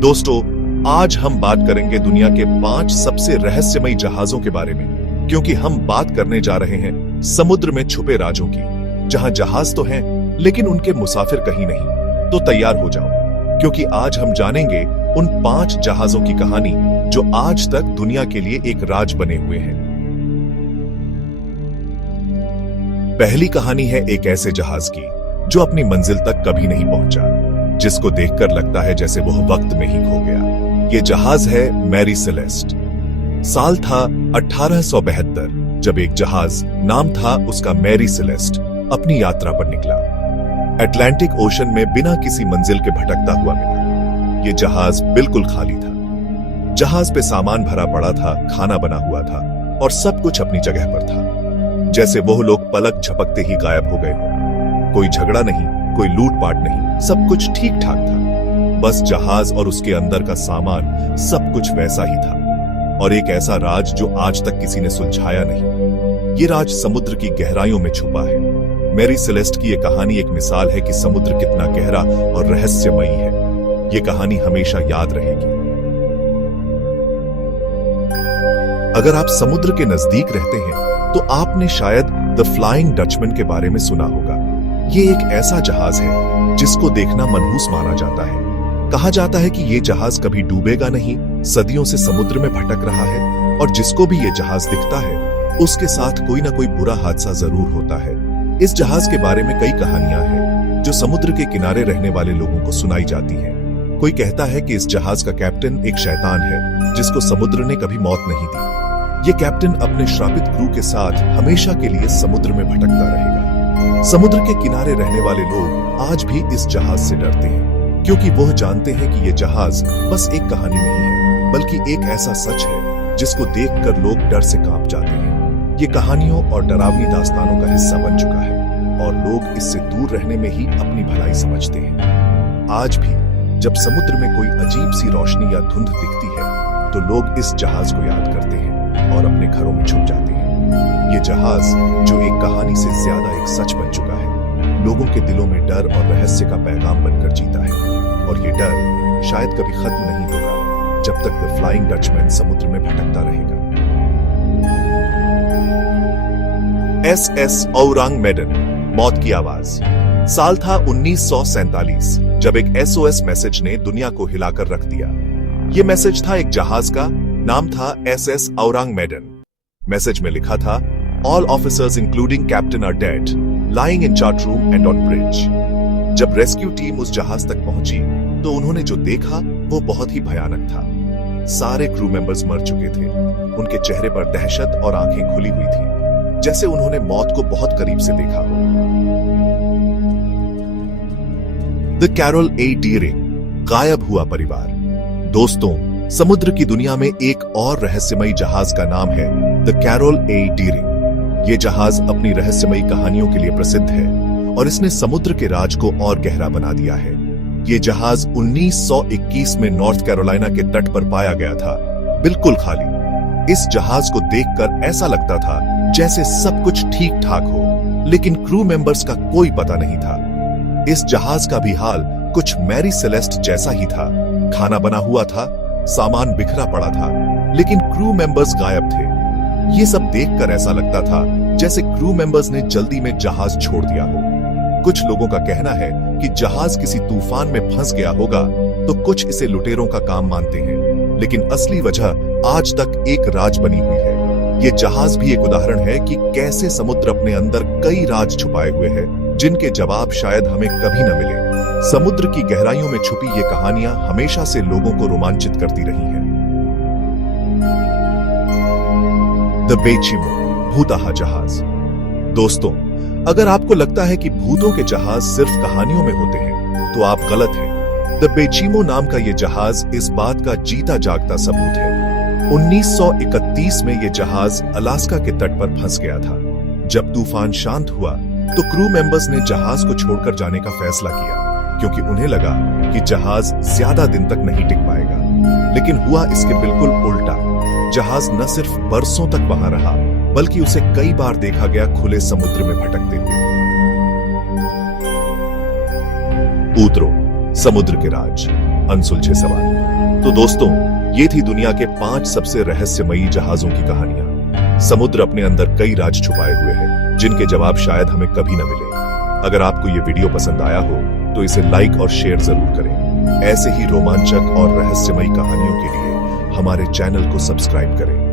दोस्तों, आज हम बात करेंगे दुनिया के 5 सबसे रहस्यमयी जहाजों के बारे में, क्योंकि हम बात करने जा रहे हैं समुद्र में छुपे राजों की, जहां जहाज तो हैं, लेकिन उनके मुसाफिर कहीं नहीं। तो तैयार हो जाओ, क्योंकि आज हम जानेंगे उन 5 जहाजों की कहानी जो आज तक दुनिया के लिए एक राज बने हुए हैं। पहली कहानी है एक ऐसे जहाज की जो अपनी मंजिल तक कभी नहीं पहुंचा, जिसको देखकर लगता है जैसे वह वक्त में ही खो गया। ये जहाज है मैरी सेलेस्ट। साल था 1872 जब एक जहाज, नाम था उसका मैरी सेलेस्ट, अपनी यात्रा पर निकला। अटलांटिक ओशन में बिना किसी मंजिल के भटकता हुआ मिला। ये जहाज बिल्कुल खाली था। जहाज पे सामान भरा पड़ा था, खाना बना हुआ था और सब कुछ अपनी जगह पर था, जैसे वो लोग पलक झपकते ही गायब हो गए हों। कोई झगड़ा नहीं, कोई लूटपाट नहीं, सब कुछ ठीक ठाक था। बस जहाज और उसके अंदर का सामान, सब कुछ वैसा ही था। और एक ऐसा राज जो आज तक किसी ने सुलझाया नहीं। ये राज समुद्र की गहराइयों में छुपा है। मैरी सेलेस्ट की यह कहानी एक मिसाल है कि समुद्र कितना गहरा और रहस्यमयी है। ये कहानी हमेशा याद रहेगी। अगर आप समुद्र के नजदीक रहते हैं तो आपने शायद द फ्लाइंग डचमैन के बारे में सुना होगा। ये एक ऐसा जहाज है जिसको देखना मनहूस माना जाता है। कहा जाता है कि ये जहाज कभी डूबेगा नहीं, सदियों से समुद्र में भटक रहा है, और जिसको भी ये जहाज दिखता है उसके साथ कोई ना कोई बुरा हादसा जरूर होता है। इस जहाज के बारे में कई कहानियां हैं जो समुद्र के किनारे रहने वाले लोगों को सुनाई जाती हैं। कोई कहता है कि इस जहाज का कैप्टन एक शैतान है जिसको समुद्र ने कभी मौत नहीं दी। ये कैप्टन अपने श्रापित क्रू के साथ हमेशा के लिए समुद्र में भटकता रहेगा। समुद्र के किनारे रहने वाले लोग आज भी इस जहाज से डरते हैं, क्योंकि वो जानते हैं कि ये जहाज बस एक कहानी नहीं है, बल्कि एक ऐसा सच है जिसको देखकर लोग डर से कांप जाते हैं। ये कहानियों और डरावनी दास्तानों का हिस्सा बन चुका है और लोग इससे दूर रहने में ही अपनी भलाई समझते हैं। आज भी जब समुद्र में कोई अजीब सी रोशनी या धुंध दिखती है तो लोग इस जहाज को याद करते हैं और अपने घरों में छुप जाते हैं। ये जहाज जो एक कहानी से ज्यादा एक सच बन चुका है, लोगों के दिलों में डर और रहस्य का पैगाम बनकर जीता है। और ये डर शायद कभी खत्म नहीं होगा जब तक द फ्लाइंग डचमैन समुद्र में भटकता रहेगा। SS औरांग मेडन, मौत की आवाज। साल था 1947 जब एक SOS मैसेज ने दुनिया को हिलाकर रख दिया। ये मैसेज था एक जहाज का, नाम था SS औरांग मेडन। मैसेज में लिखा था, all officers including captain are dead, lying in chart room and on bridge. जब रेस्क्यू टीम उस जहाज तक पहुंची तो उन्होंने जो देखा वो बहुत ही भयानक था। सारे क्रू मेंबर्स मर चुके थे। उनके चेहरे पर दहशत और आंखें खुली हुई थी, जैसे उन्होंने मौत को बहुत करीब से देखा हो। द कैरोल ए डीरिंग, गायब हुआ परिवार। दोस्तों, समुद्र की दुनिया में एक और रहस्यमयी जहाज का नाम है द कैरोल ए डीरिंग। ये जहाज अपनी रहस्यमयी कहानियों के लिए प्रसिद्ध है और इसने समुद्र के राज को और गहरा बना दिया है। ये जहाज 1921 में नॉर्थ कैरोलिना के तट पर पाया गया था, बिल्कुल खाली। इस जहाज को देखकर ऐसा लगता था जैसे सब कुछ ठीक ठाक हो, लेकिन क्रू मेंबर्स का कोई पता नहीं था। इस जहाज का भी हाल कुछ मैरी सेलेस्ट जैसा ही था। खाना बना हुआ था, सामान बिखरा पड़ा था, लेकिन क्रू मेंबर्स गायब थे। ये सब देखकर ऐसा लगता था जैसे क्रू मेंबर्स ने जल्दी में जहाज छोड़ दिया हो। कुछ लोगों का कहना है कि जहाज किसी तूफान में फंस गया होगा, तो कुछ इसे लुटेरों का काम मानते हैं, लेकिन असली वजह आज तक एक राज बनी हुई है। ये जहाज भी एक उदाहरण है कि कैसे समुद्र अपने अंदर कई राज छुपाए हुए हैं, जिनके जवाब शायद हमें कभी न मिले। समुद्र की गहराइयों में छुपी ये कहानियां हमेशा से लोगों को रोमांचित करती रही हैं। द बेचिमो, भूताहा जहाज। दोस्तों, अगर आपको लगता है कि भूतों के जहाज सिर्फ कहानियों में होते हैं तो आप गलत हैं। द बेचिमो नाम का यह जहाज इस बात का जीता जागता सबूत है। 1931 में यह जहाज अलास्का के तट पर फंस गया था। जब तूफान शांत हुआ तो क्रू मेंबर्स ने जहाज को छोड़कर जाने का फैसला किया, क्योंकि उन्हें लगा कि जहाज ज्यादा दिन तक नहीं टिक पाएगा। लेकिन हुआ इसके बिल्कुल उल्टा। जहाज न सिर्फ बरसों तक वहां रहा, बल्कि उसे कई बार देखा गया खुले समुद्र में भटकते हुए। ऊतरो, समुद्र के राज, अनसुलझे सवाल। तो दोस्तों, ये थी दुनिया के 5 सबसे रहस्यमयी जहाजों की कहानियां। समुद्र अपने अंदर कई राज छुपाए हुए हैं, जिनके जवाब शायद हमें कभी न मिले। अगर आपको ये वीडियो पसंद आया हो तो इसे लाइक और शेयर जरूर करें। ऐसे ही रोमांचक और रहस्यमयी कहानियों के लिए हमारे चैनल को सब्सक्राइब करें।